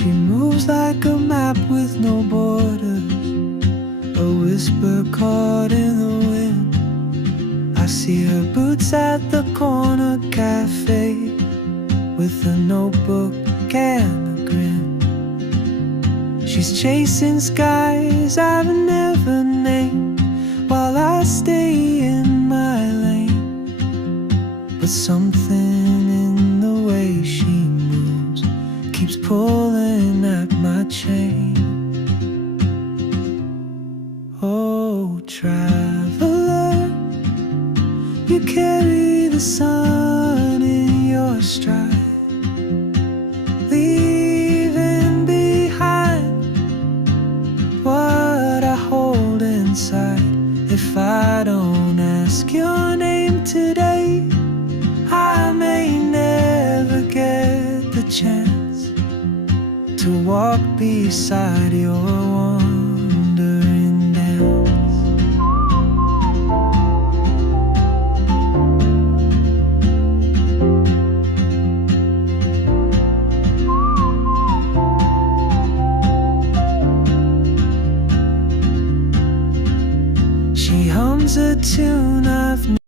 She moves like a map with no borders, a whisper caught in the wind. I see her boots at the corner cafe, with a notebook and a grin. She's chasing skies I've never named, while I stay in my lane. But something in the way she moves keeps pulling at my chain. Oh, traveler, you carry the sun in your stride, leaving behind what I hold inside. If I don't ask your name today, I may never get the chance to walk beside your wandering dance. She hums a tune I've